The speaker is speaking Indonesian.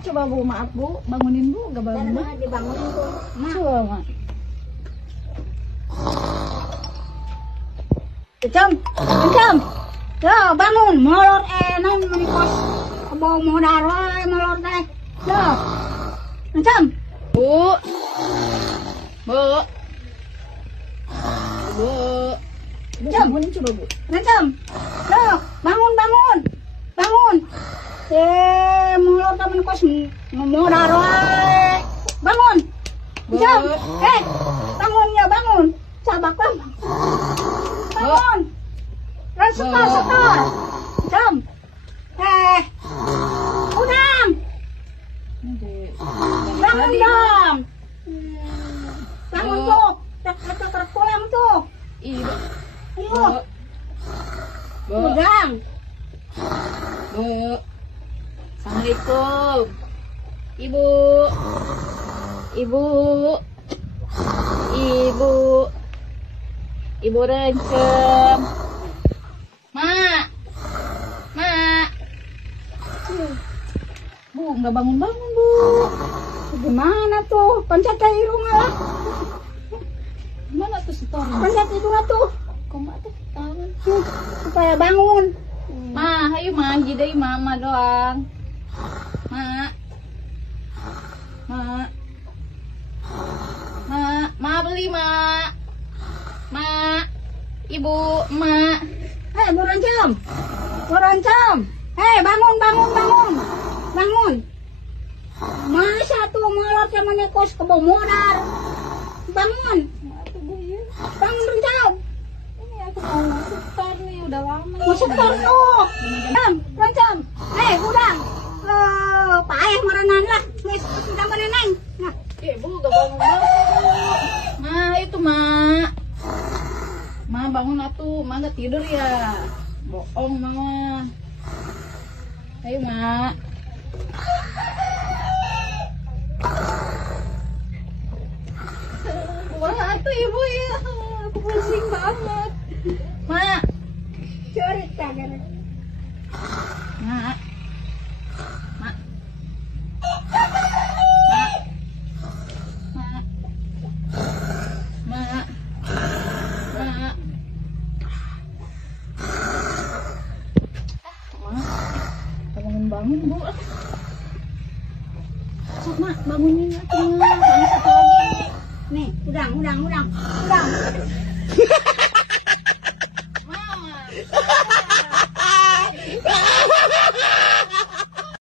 coba Bu, maaf Bu, bangunin Bu, gak bangun. Dibangunin tuh. Coba Mak. Encam, Encam. Yo, bangun, molor naon menikos. Kebawa modal wae molor teh. Yo. Encam. Bu. Bu. Bu. Bangun coba Bu. Encam. Yo, bangun, bangun. Bangun. Molor ta menikos modal wae. Bangun. Encam. Bangun ya, bangun. Cabak bangun. Bangun. Setor. Jam. Udang. Bangun dong. Bangun tuh. Cek pulang tuh. Iya. Ayo. Udang. Bu. Assalamualaikum. Ibu. Ibu. Ibu. Ibu Rencem. Mak. Mak. Bu, nggak bangun-bangun Bu. Gimana tuh? Pencet ke irung lah. Gimana tuh setor? Pencet irung tuh. Koma tuh tangan. Supaya bangun. Ma, ayo mandi dari mama doang. Ma. Ma. Ma beli ma. Ma. Ibu, ma. Bu Rancam. Bu Rancam. Bangun, bangun, bangun. Bangun. Masa tuh molor sama nekos ke bawah modal. Bangun. Bangun Rancam. Ini aku mau setor nih, udah lama. Mau setor tuh. Rancam. Udang. Payah maranan lah. Wis, tambah neneng. Nah, Bu, gak bangun-bangun. Ma, itu ma. Ma bangun atuh, ma gak tidur ya. Bohong mama. Ayo ma. Wah atuh ibu ya, aku pusing banget. Ma. cerita kan. Ma. Ma. Bangun Bu. Sok Mak, bangunin aku Mak. Sama satu lagi. Nih, udang.